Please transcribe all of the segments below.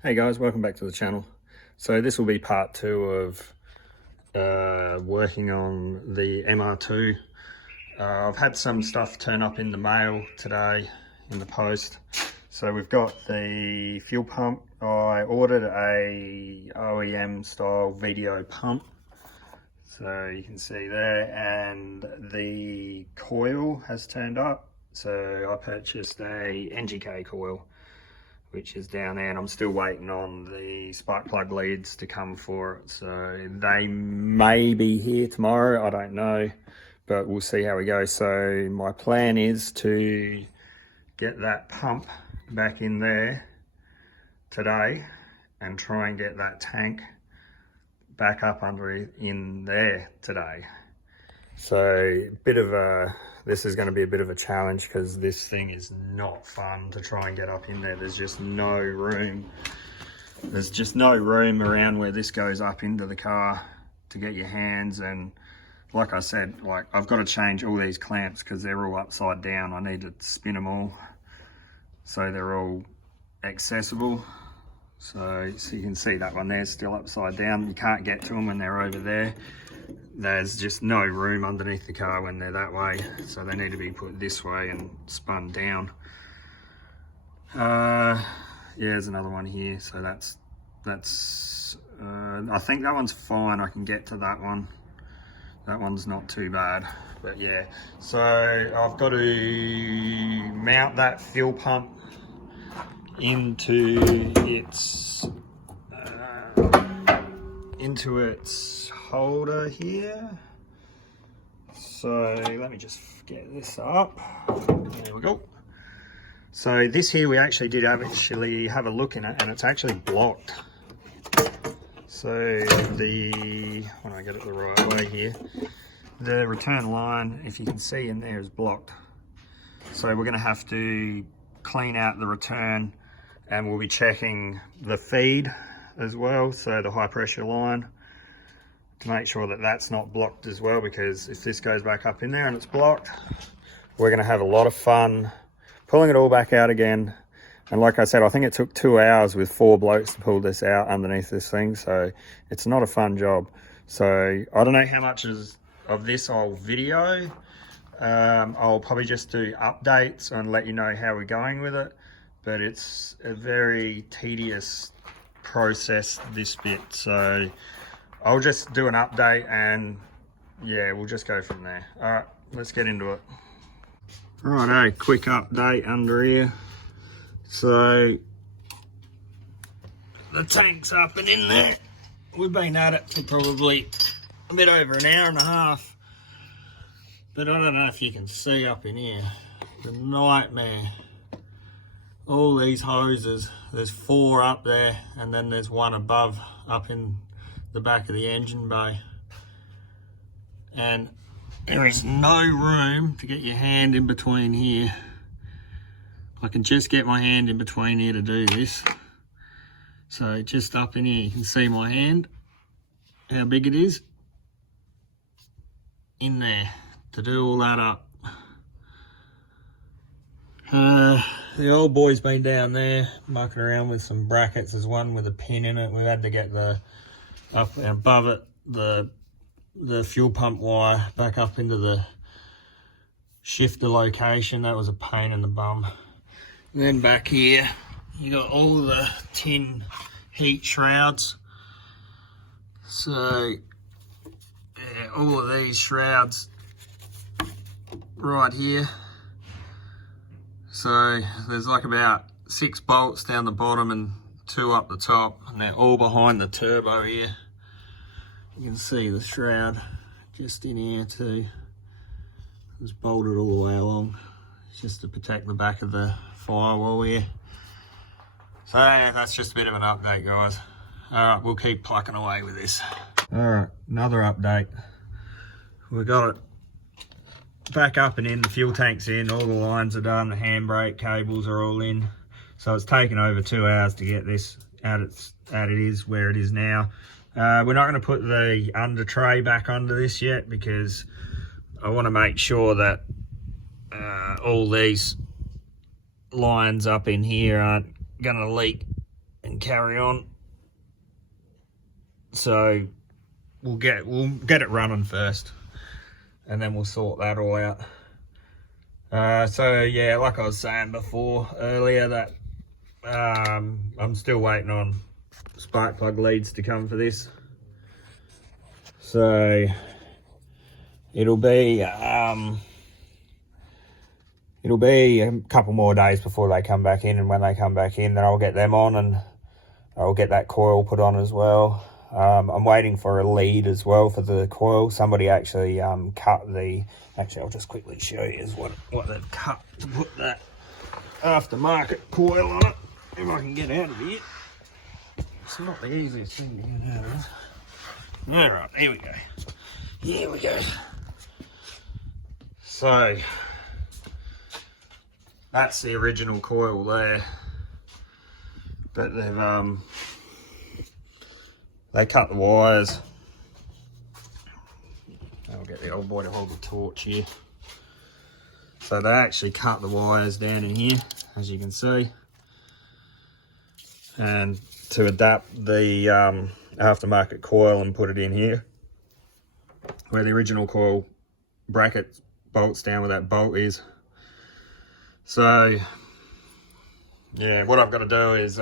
Hey guys, welcome back to the channel. So this will be part 2 of working on the MR2. I've had some stuff turn up in the mail today in the post. So we've got the fuel pump. I ordered a OEM style VDO pump. So you can see there, and the coil has turned up. So I purchased a NGK coil, which is down there, and I'm still waiting on the spark plug leads to come for it. So they may be here tomorrow, I don't know, but we'll see how we go. So my plan is to get that pump back in there today and try and get that tank back up in there today. So this is going to be a bit of a challenge because this thing is not fun to try and get up in there. There's just no room. There's just no room around where this goes up into the car to get your hands. And like I said, I've got to change all these clamps because they're all upside down. I need to spin them all so they're all accessible. So you can see that one there's still upside down. You can't get to them when they're over there. There's just no room underneath the car when they're that way, so they need to be put this way and spun down. Yeah, there's another one here, so that's I think that one's fine. I can get to that one. That one's not too bad, but yeah. So I've got to mount that fuel pump into its holder here. So let me just get this up. There we go. So this here, we actually did actually have a look in it, and it's actually blocked. So when I get it the right way here, the return line, if you can see in there, is blocked. So we're going to have to clean out the return, and we'll be checking the feed as well, so the high pressure line, to make sure that that's not blocked as well, because if this goes back up in there and it's blocked, we're going to have a lot of fun pulling it all back out again. And like I said, I think it took 2 hours with 4 blokes to pull this out underneath this thing, so it's not a fun job. So I don't know how much of this I'll video. I'll probably just do updates and let you know how we're going with it, but it's a very tedious process, this bit. So I'll just do an update, and yeah, we'll just go from there. All right, let's get into it. Righto, quick update under here. So the tank's up and in there. We've been at it for probably a bit over an hour and a half, but I don't know if you can see up in here, the nightmare. All these hoses, there's 4 up there, and then there's 1 above up in the back of the engine bay, and there is no room to get your hand in between here. I can just get my hand in between here to do this. So just up in here, you can see my hand, how big it is in there to do all that up. The old boy's been down there mucking around with some brackets. There's one with a pin in it. We've had to get the up and above it, the fuel pump wire back up into the shifter location. That was a pain in the bum. And then back here, you got all the tin heat shrouds. So yeah, all of these shrouds right here. So there's like about 6 bolts down the bottom and 2 up the top, and they're all behind the turbo here. You can see the shroud just in here too. It's bolted all the way along. It's just to protect the back of the firewall here. So yeah, that's just a bit of an update, guys. All right, we'll keep plucking away with this. All right, another update. We got it back up and in, the fuel tank's in, all the lines are done, the handbrake cables are all in. So it's taken over 2 hours to get this out. It is where it is now. We're not going to put the under tray back under this yet, because I want to make sure that all these lines up in here aren't going to leak and carry on. So we'll get it running first, and then we'll sort that all out. So yeah, like I was saying before earlier, that I'm still waiting on spark plug leads to come for this. So it'll be a couple more days before they come back in, and when they come back in, then I'll get them on and I'll get that coil put on as well. I'm waiting for a lead as well for the coil. Somebody actually cut the, actually I'll just quickly show you what they've cut to put that aftermarket coil on it, if I can get out of here. It's not the easiest thing to get out of. Alright, here we go. Here we go. So that's the original coil there, but they cut the wires. I'll get the old boy to hold the torch here. So they actually cut the wires down in here, as you can see, and to adapt the aftermarket coil and put it in here, where the original coil bracket bolts down where that bolt is. So yeah, what I've got to do is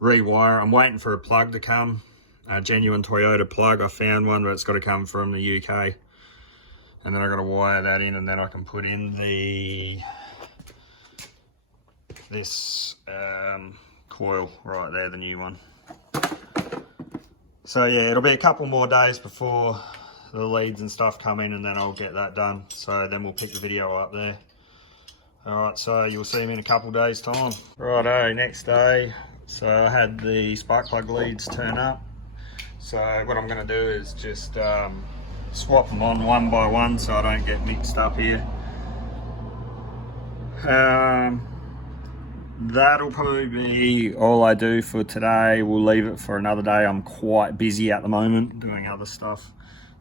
rewire. I'm waiting for a plug to come, a genuine Toyota plug. I found one, but it's got to come from the UK, and then I've got to wire that in, and then I can put in this coil right there, the new one. So yeah, it'll be a couple more days before the leads and stuff come in, and then I'll get that done. So then we'll pick the video up there. Alright, so you'll see me in a couple days time. Righto, next day. So I had the spark plug leads turn up. So what I'm going to do is just swap them on one by one so I don't get mixed up here. That'll probably be all I do for today. We'll leave it for another day. I'm quite busy at the moment doing other stuff.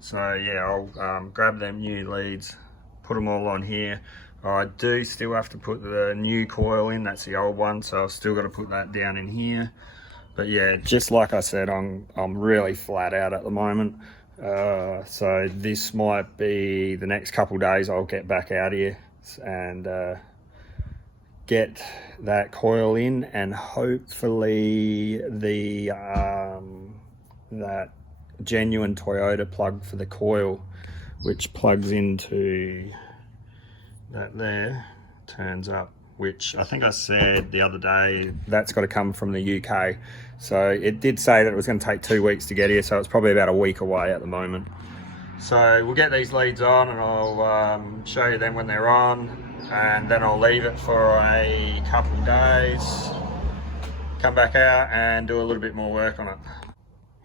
So yeah, I'll grab them new leads, put them all on here. I do still have to put the new coil in, that's the old one, so I've still got to put that down in here. But yeah, just like I said, I'm really flat out at the moment. So this might be the next couple days I'll get back out here and get that coil in, and hopefully the that genuine Toyota plug for the coil, which plugs into that there, turns up, which I think I said the other day, that's got to come from the UK. So it did say that it was going to take 2 weeks to get here, so it's probably about a week away at the moment. So we'll get these leads on, and I'll show you them when they're on, and then I'll leave it for a couple of days, come back out and do a little bit more work on it.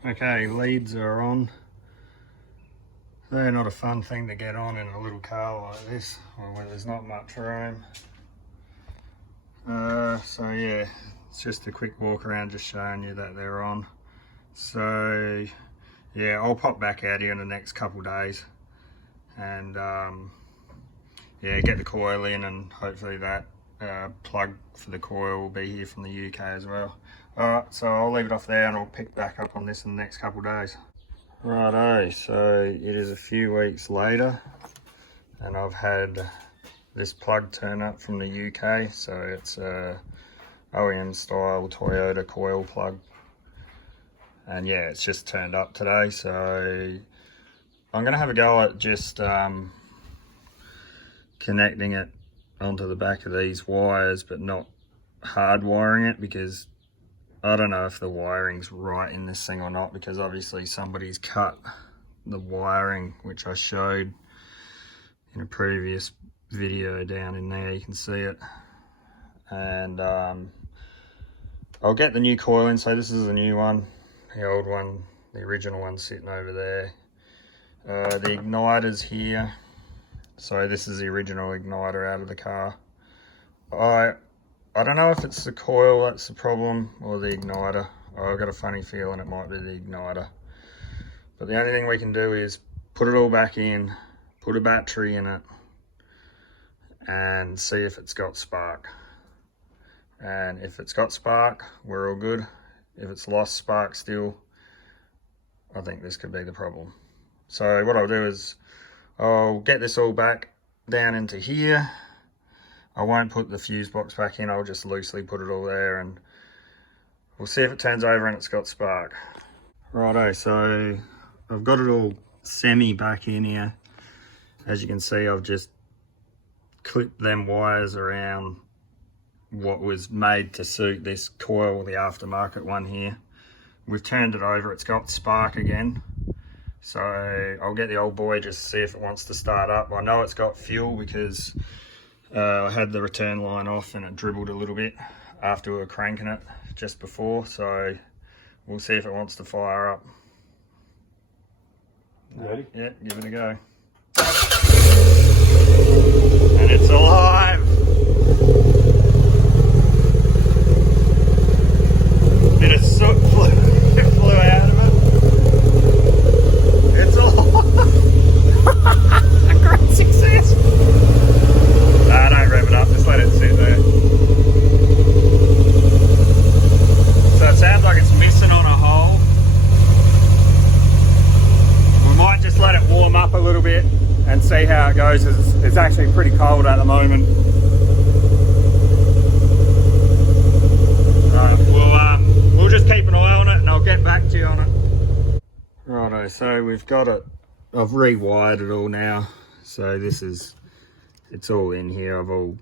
Okay, leads are on. They're not a fun thing to get on in a little car like this, or where there's not much room. So yeah, it's just a quick walk around just showing you that they're on. So yeah, I'll pop back out here in the next couple of days and yeah, get the coil in, and hopefully that plug for the coil will be here from the UK as well. Alright, so I'll leave it off there and I'll pick back up on this in the next couple of days. Righto, so it is a few weeks later and I've had this plug turn up from the UK. So it's a OEM style Toyota coil plug, and yeah, it's just turned up today. So I'm gonna have a go at just connecting it onto the back of these wires, but not hard wiring it, because I don't know if the wiring's right in this thing or not, because obviously somebody's cut the wiring, which I showed in a previous video down in there, you can see it. And I'll get the new coil in. So this is the new one, the old one, the original one sitting over there. The igniter's here. So this is the original igniter out of the car. I don't know if it's the coil that's the problem or the igniter. I've got a funny feeling it might be the igniter. But the only thing we can do is put it all back in, put a battery in it, and see if it's got spark. And if it's got spark, we're all good. If it's lost spark still, I think this could be the problem. So what I'll do is I'll get this all back down into here. I won't put the fuse box back in, I'll just loosely put it all there, and we'll see if it turns over and it's got spark. Righto, so I've got it all semi back in here. As you can see, I've just clipped them wires around what was made to suit this coil, the aftermarket one here. We've turned it over, it's got spark again. So I'll get the old boy just to see if it wants to start up. I know it's got fuel because I had the return line off and it dribbled a little bit after we were cranking it just before. So we'll see if it wants to fire up. Ready? Yeah, give it a go. And it's alive! Bit of soot flew out of it. It's alive! A great success! Nah, don't rev it up, just let it sit there. So it sounds like it's missing on a hole. We might just let it warm up a little bit and see how it goes. It's actually pretty cold at the moment. We'll just keep an eye on it and I'll get back to you on it. Righto, so we've got it. I've rewired it all now. So it's all in here. I've all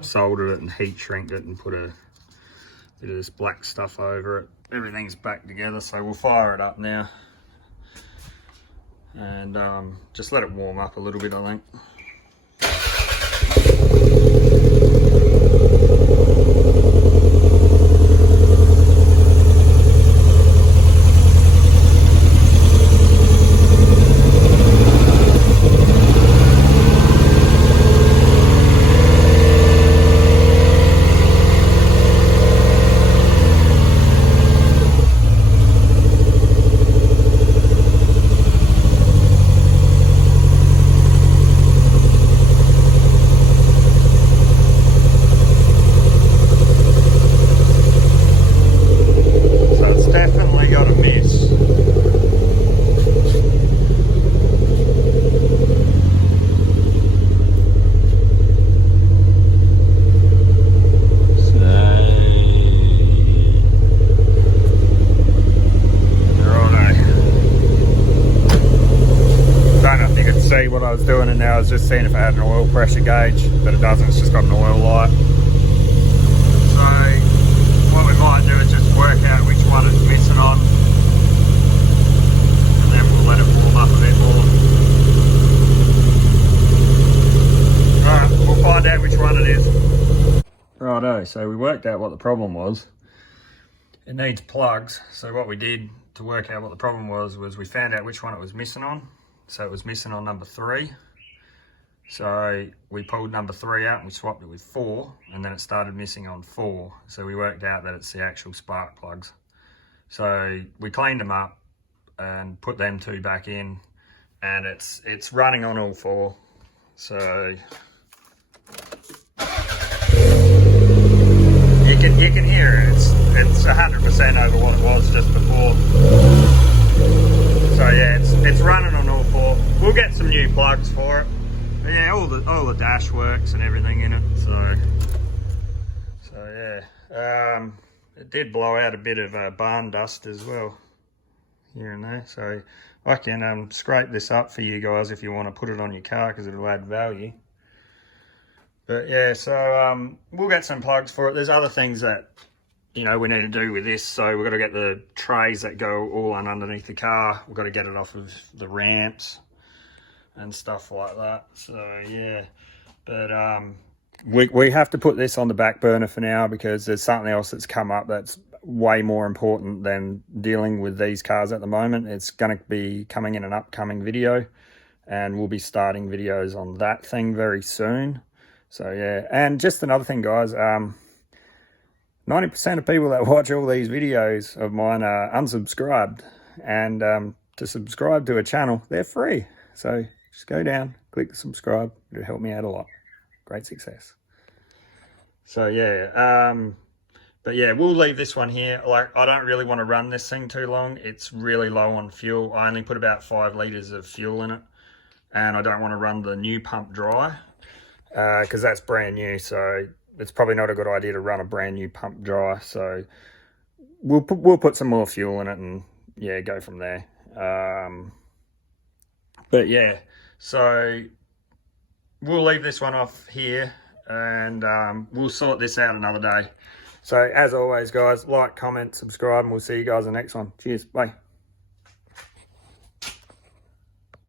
soldered it and heat shrinked it and put a bit of this black stuff over it. Everything's back together, so we'll fire it up now. And just let it warm up a little bit, I think. See what I was doing, and now I was just seeing if it had an oil pressure gauge, but it doesn't, it's just got an oil light. So what we might do is just work out which one it's missing on, and then we'll let it warm up a bit more. Alright, we'll find out which one it is. Righto, so we worked out what the problem was. It needs plugs, so what we did to work out what the problem was we found out which one it was missing on. So it was missing on number 3. So we pulled number 3 out and we swapped it with 4, and then it started missing on 4. So we worked out that it's the actual spark plugs. So we cleaned them up and put them 2 back in, and it's running on all 4. So you can hear it. It's 100% over what it was just before. So yeah, it's running on all 4. We'll get some new plugs for it. But yeah, all the dash works and everything in it. So yeah, it did blow out a bit of barn dust as well here and there. So I can scrape this up for you guys if you want to put it on your car, because it'll add value. But yeah, so we'll get some plugs for it. There's other things that we need to do with this. So we've got to get the trays that go all underneath the car. We've got to get it off of the ramps and stuff like that. So yeah, but we have to put this on the back burner for now, because there's something else that's come up that's way more important than dealing with these cars at the moment. It's going to be coming in an upcoming video, and we'll be starting videos on that thing very soon. So yeah, and just another thing, guys, 90% of people that watch all these videos of mine are unsubscribed, and to subscribe to a channel, they're free. So just go down, click the subscribe. It'll help me out a lot. Great success. So yeah, but yeah, we'll leave this one here. Like, I don't really want to run this thing too long. It's really low on fuel. I only put about 5 litres of fuel in it, and I don't want to run the new pump dry because that's brand new. So it's probably not a good idea to run a brand new pump dry. So we'll put some more fuel in it and yeah, go from there. But yeah, so we'll leave this one off here, and we'll sort this out another day. So as always, guys, like, comment, subscribe, and we'll see you guys in the next one. Cheers, bye.